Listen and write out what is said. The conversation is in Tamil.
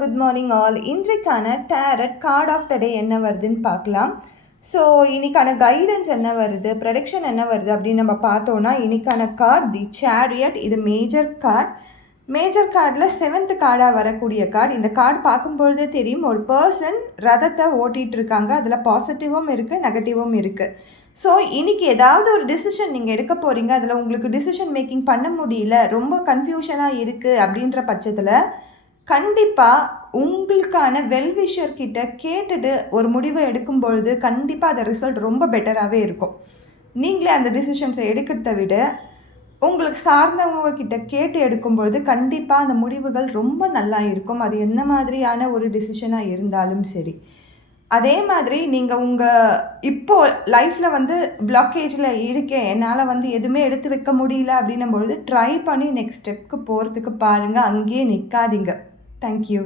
Good morning all. இன்றைக்கான டேரட் கார்ட் ஆஃப் த டே என்ன வருதுன்னு பார்க்கலாம். ஸோ இன்னைக்கான கைடன்ஸ் என்ன வருது, ப்ரெடிக்ஷன் என்ன வருது அப்படின்னு நம்ம பார்த்தோன்னா, இன்னைக்கான கார்ட் தி சேரியட். இது மேஜர் கார்டு. மேஜர் கார்டில் 7th கார்டாக வரக்கூடிய கார்டு. இந்த கார்டு பார்க்கும்பொழுதே தெரியும், ஒரு பர்சன் ரதத்தை ஓட்டிகிட்டு இருக்காங்க. அதில் பாசிட்டிவும் இருக்குது, நெகட்டிவும் இருக்குது. ஸோ இன்றைக்கி ஏதாவது ஒரு டிசிஷன் நீங்கள் எடுக்க போகிறீங்க, அதில் உங்களுக்கு டிசிஷன் மேக்கிங் பண்ண முடியல, ரொம்ப கன்ஃபியூஷனாக இருக்குது அப்படின்ற பட்சத்தில் கண்டிப்பாக உங்களுக்கான வெல்விஷர் கிட்ட கேட்டுட்டு ஒரு முடிவை எடுக்கும் பொழுது கண்டிப்பாக அந்த ரிசல்ட் ரொம்ப பெட்டராகவே இருக்கும். நீங்களே அந்த டிசிஷன்ஸை எடுக்கிறத விட உங்களுக்கு சார்ந்தவங்க கிட்ட கேட்டு எடுக்கும்பொழுது கண்டிப்பாக அந்த முடிவுகள் ரொம்ப நல்லா இருக்கும். அது என்ன மாதிரியான ஒரு டிசிஷனாக இருந்தாலும் சரி. அதே மாதிரி நீங்கள் இப்போது லைஃப்பில் பிளாக்கேஜில் இருக்கேன், என்னால் எதுவுமே எடுத்து வைக்க முடியல அப்படின்னும் பொழுது ட்ரை பண்ணி நெக்ஸ்ட் ஸ்டெப்புக்கு போகிறதுக்கு பாருங்கள். அங்கேயே நிற்காதீங்க. தேங்க்யூ.